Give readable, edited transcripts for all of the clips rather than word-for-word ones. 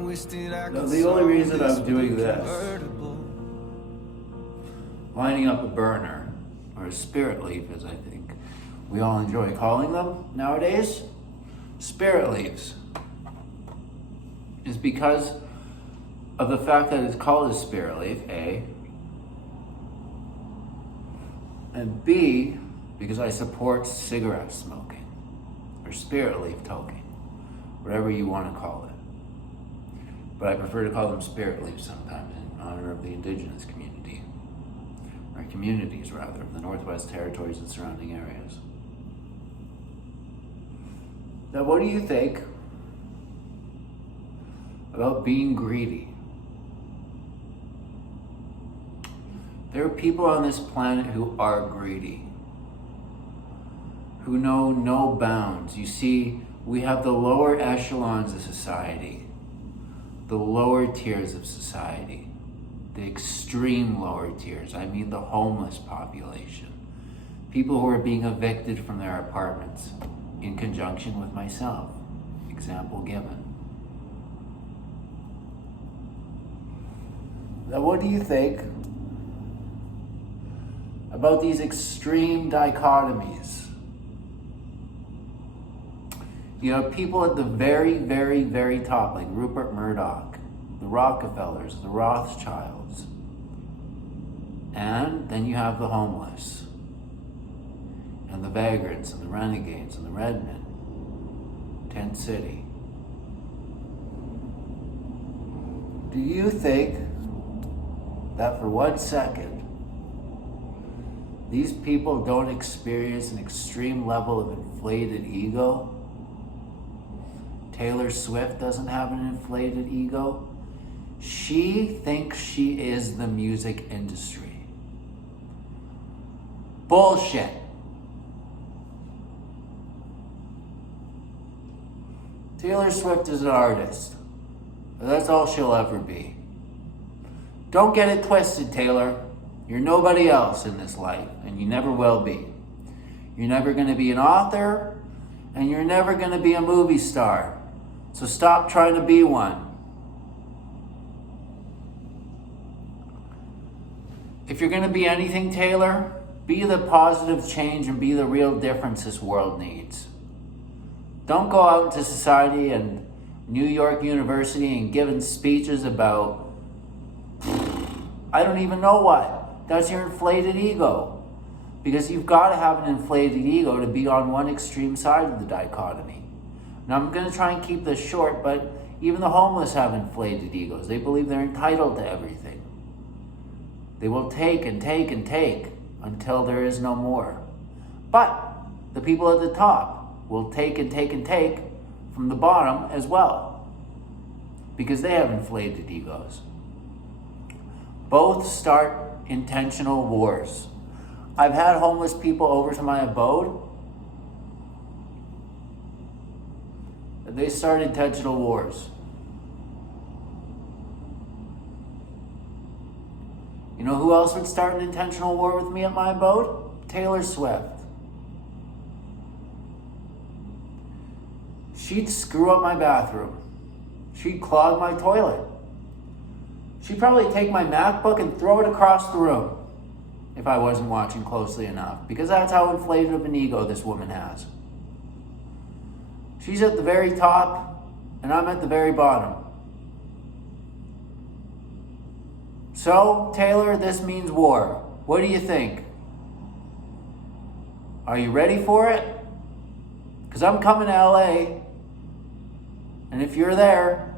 No, the only reason I'm doing this, lining up a burner, or a spirit leaf as I think we all enjoy calling them nowadays, spirit leaves, is because of the fact that it's called a spirit leaf, A, and B, because I support cigarette smoking, or spirit leaf toking, whatever you want to call it. But I prefer to call them spirit leaves sometimes in honor of the indigenous community, or communities rather, of the Northwest Territories and surrounding areas. Now, what do you think about being greedy? There are people on this planet who are greedy, who know no bounds. You see, we have the lower echelons of society, the lower tiers of society, the extreme lower tiers. I mean the homeless population, people who are being evicted from their apartments in conjunction with myself. Example given. Now, what do you think about these extreme dichotomies? You have people at the very, very, very top, like Rupert Murdoch, the Rockefellers, the Rothschilds. And then you have the homeless, and the vagrants, and the renegades, and the redmen, Tent City. Do you think that for 1 second, these people don't experience an extreme level of inflated ego? Taylor Swift doesn't have an inflated ego. She thinks she is the music industry. Bullshit. Taylor Swift is an artist. That's all she'll ever be. Don't get it twisted, Taylor. You're nobody else in this life, and you never will be. You're never going to be an author, and you're never going to be a movie star. So stop trying to be one. If you're going to be anything, Taylor, be the positive change and be the real difference this world needs. Don't go out into society and New York University and giving speeches about, I don't even know what. That's your inflated ego. Because you've got to have an inflated ego to be on one extreme side of the dichotomy. Now, I'm going to try and keep this short, but even the homeless have inflated egos. They believe they're entitled to everything. They will take and take and take until there is no more. But the people at the top will take and take and take from the bottom as well, because they have inflated egos. Both start intentional wars. I've had homeless people over to my abode. They start intentional wars. You know who else would start an intentional war with me at my abode? Taylor Swift. She'd screw up my bathroom. She'd clog my toilet. She'd probably take my MacBook and throw it across the room if I wasn't watching closely enough, because that's how inflated of an ego this woman has. She's at the very top, and I'm at the very bottom. So, Taylor, this means war. What do you think? Are you ready for it? Because I'm coming to LA, and if you're there,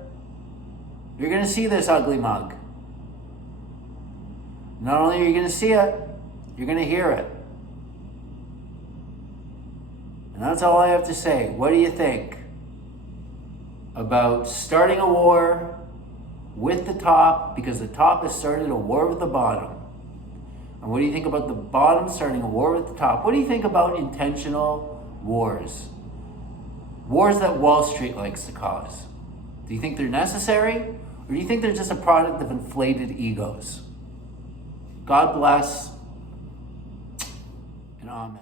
you're going to see this ugly mug. Not only are you going to see it, you're going to hear it. And that's all I have to say. What do you think about starting a war with the top, because the top has started a war with the bottom? And what do you think about the bottom starting a war with the top? What do you think about intentional wars? Wars that Wall Street likes to cause. Do you think they're necessary? Or do you think they're just a product of inflated egos? God bless and amen.